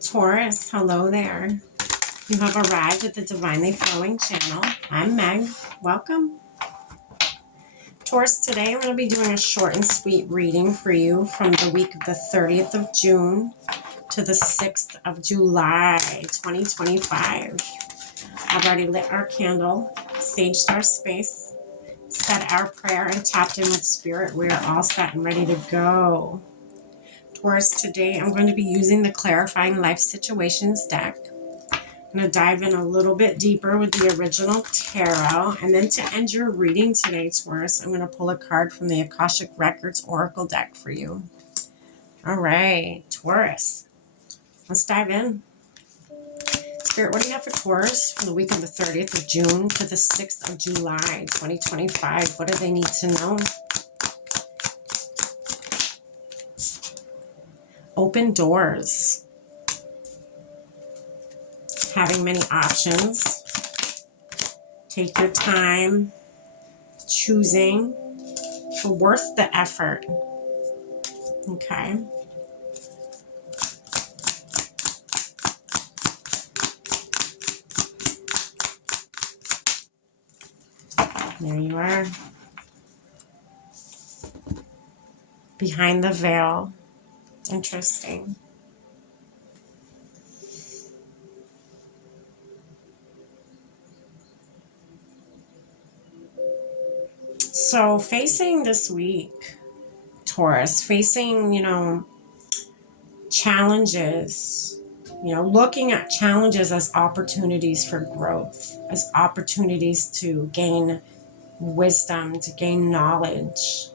Taurus, hello there. You have arrived at the Divinely Flowing channel. I'm Meg. Welcome. Taurus, today I'm going to be doing a short and sweet reading for you from the week of the 30th of June to the 6th of July, 2025. I've already lit our candle, saged our space, said our prayer, and tapped in with spirit. We are all set and ready to go. Taurus, today I'm going to be using the Clarifying Life Situations deck. I'm going to dive in a little bit deeper with the original tarot. And then to end your reading today, Taurus, I'm going to pull a card from the Akashic Records Oracle deck for you. All right, Taurus, let's dive in. Spirit, what do you have for Taurus from the week of the 30th of June to the 6th of July, 2025? What do they need to know? Open doors. Having many options. Take your time. Choosing. Worth the effort. Okay. There you are. Behind the veil. Interesting. So facing this week, Taurus, facing, challenges, looking at challenges as opportunities for growth, as opportunities to gain wisdom, to gain knowledge.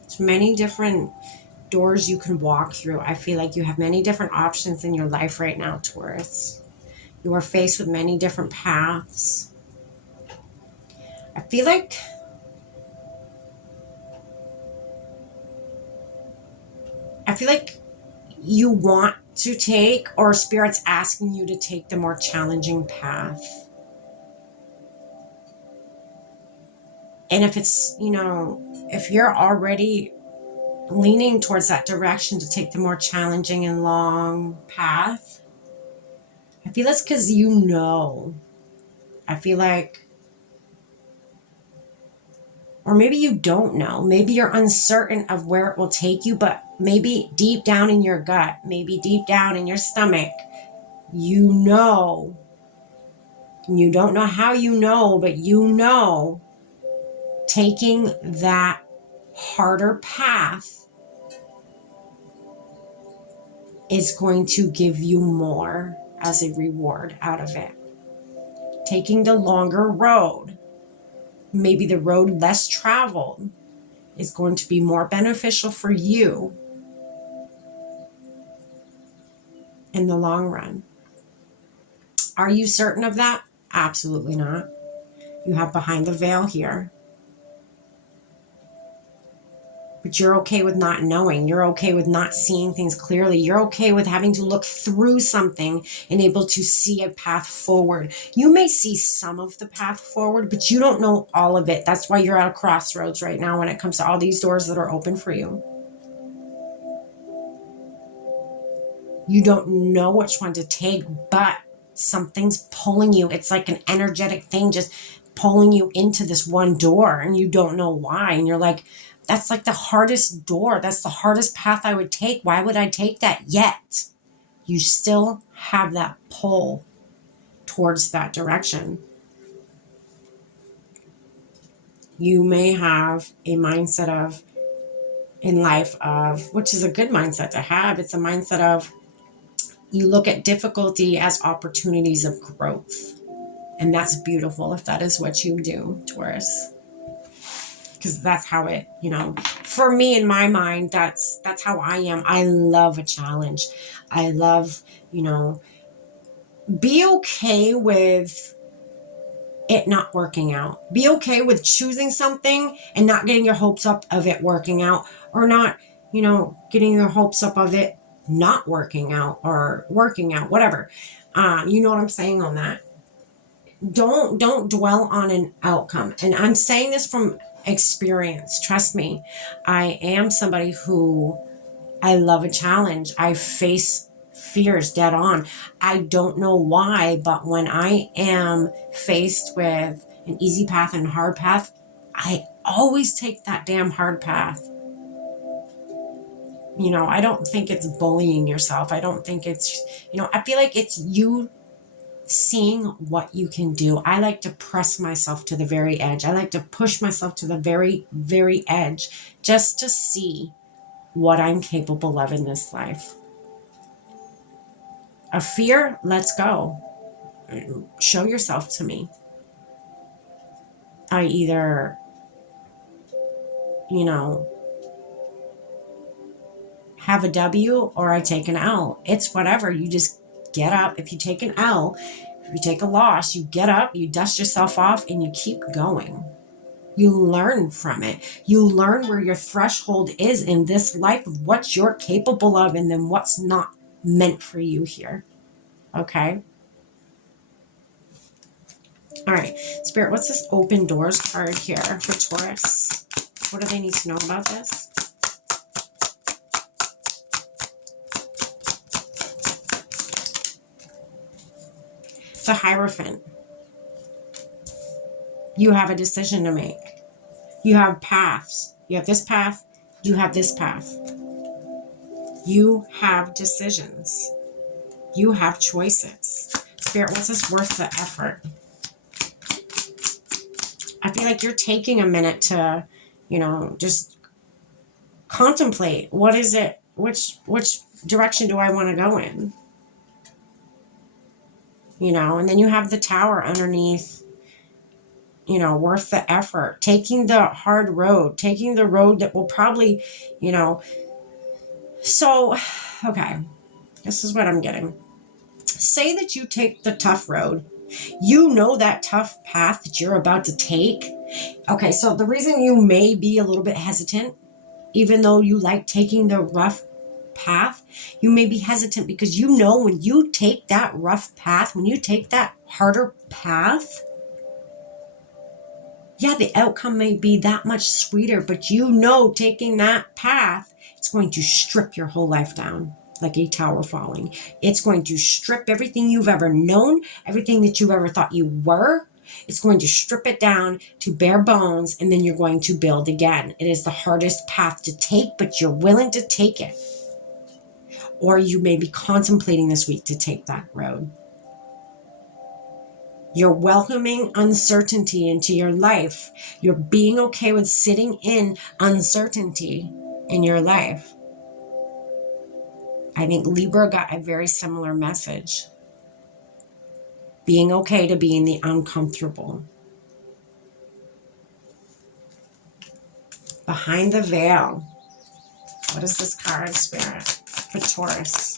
There's many different doors you can walk through. I feel like you have many different options in your life right now, Taurus. You are faced with many different paths. I feel like you want to take, or Spirit's asking you to take, the more challenging path. And if it's, if you're already leaning towards that direction to take the more challenging and long path, I feel it's because I feel like, or maybe you don't know. Maybe you're uncertain of where it will take you, but maybe deep down in your gut, maybe deep down in your stomach, and you don't know how but taking that harder path is going to give you more as a reward out of it. Taking the longer road, maybe the road less traveled, is going to be more beneficial for you in the long run. Are you certain of that? Absolutely not. You have behind the veil here. But you're okay with not knowing. You're okay with not seeing things clearly. You're okay with having to look through something and able to see a path forward. You may see some of the path forward, but you don't know all of it. That's why you're at a crossroads right now when it comes to all these doors that are open for you. You don't know which one to take, but something's pulling you. It's like an energetic thing just pulling you into this one door, and you don't know why. And you're like, that's like the hardest door. That's the hardest path I would take. Why would I take that? Yet you still have that pull towards that direction. You may have a mindset of, in life of, which is a good mindset to have. It's a mindset of, you look at difficulty as opportunities of growth. And that's beautiful if that is what you do, Taurus. Because that's how it, for me, in my mind, that's how I am. I love a challenge. I love, be okay with it not working out. Be okay with choosing something and not getting your hopes up of it working out, or not, getting your hopes up of it not working out or working out, whatever. You know what I'm saying on that? Don't dwell on an outcome. And I'm saying this from experience. Trust me. I am somebody who, I love a challenge. I face fears dead on. I don't know why, but when I am faced with an easy path and hard path, I always take that damn hard path. You know, I don't think it's bullying yourself. I don't think it's, you know, I feel like it's you seeing what you can do. I like to press myself to the very edge. I like to push myself to the very, very edge just to see what I'm capable of in this life. A fear, let's go. Show yourself to me. I either, you know, have a W or I take an L. It's whatever. You just get up. If you take an L, if you take a loss, you get up, you dust yourself off, and you keep going. You learn from it. You learn where your threshold is in this life of what you're capable of and then what's not meant for you here. Okay? All right. Spirit, what's this open doors card here for Taurus? What do they need to know about this? The Hierophant. You have a decision to make. You have paths. You have this path. You have this path. You have decisions. You have choices. Spirit, what's this worth the effort? I feel like you're taking a minute to, you know, just contemplate. What is it? Which direction do I want to go in? You know, and then you have the Tower underneath, you know, worth the effort. Taking the hard road. Taking the road that will probably, you know. So, okay. This is what I'm getting. Say that you take the tough road. You know that tough path that you're about to take. Okay, so the reason you may be a little bit hesitant, even though you like taking the rough path, you may be hesitant because you know when you take that rough path, when you take that harder path, yeah, the outcome may be that much sweeter, but you know taking that path, it's going to strip your whole life down like a tower falling. It's going to strip everything you've ever known, everything that you ever thought you were. It's going to strip it down to bare bones, and then you're going to build again. It is the hardest path to take, but you're willing to take it. Or you may be contemplating this week to take that road. You're welcoming uncertainty into your life. You're being okay with sitting in uncertainty in your life. I think Libra got a very similar message. Being okay to be in the uncomfortable. Behind the veil. What is this card, Spirit, for Taurus?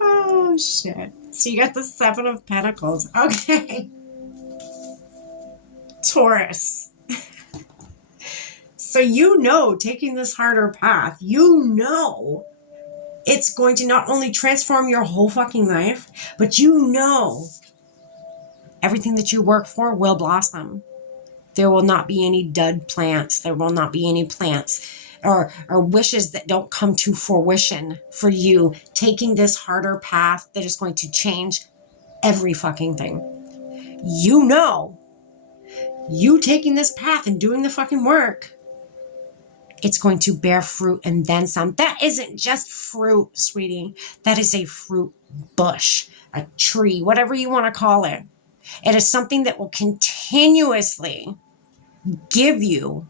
Oh, shit. So you got the Seven of Pentacles. Okay. Taurus. So you know, taking this harder path, you know it's going to not only transform your whole fucking life, but you know everything that you work for will blossom. There will not be any dud plants. There will not be any plants or wishes that don't come to fruition for you taking this harder path that is going to change every fucking thing. You know, you taking this path and doing the fucking work, it's going to bear fruit and then some. That isn't just fruit, sweetie. That is a fruit bush, a tree, whatever you want to call it. It is something that will continuously give you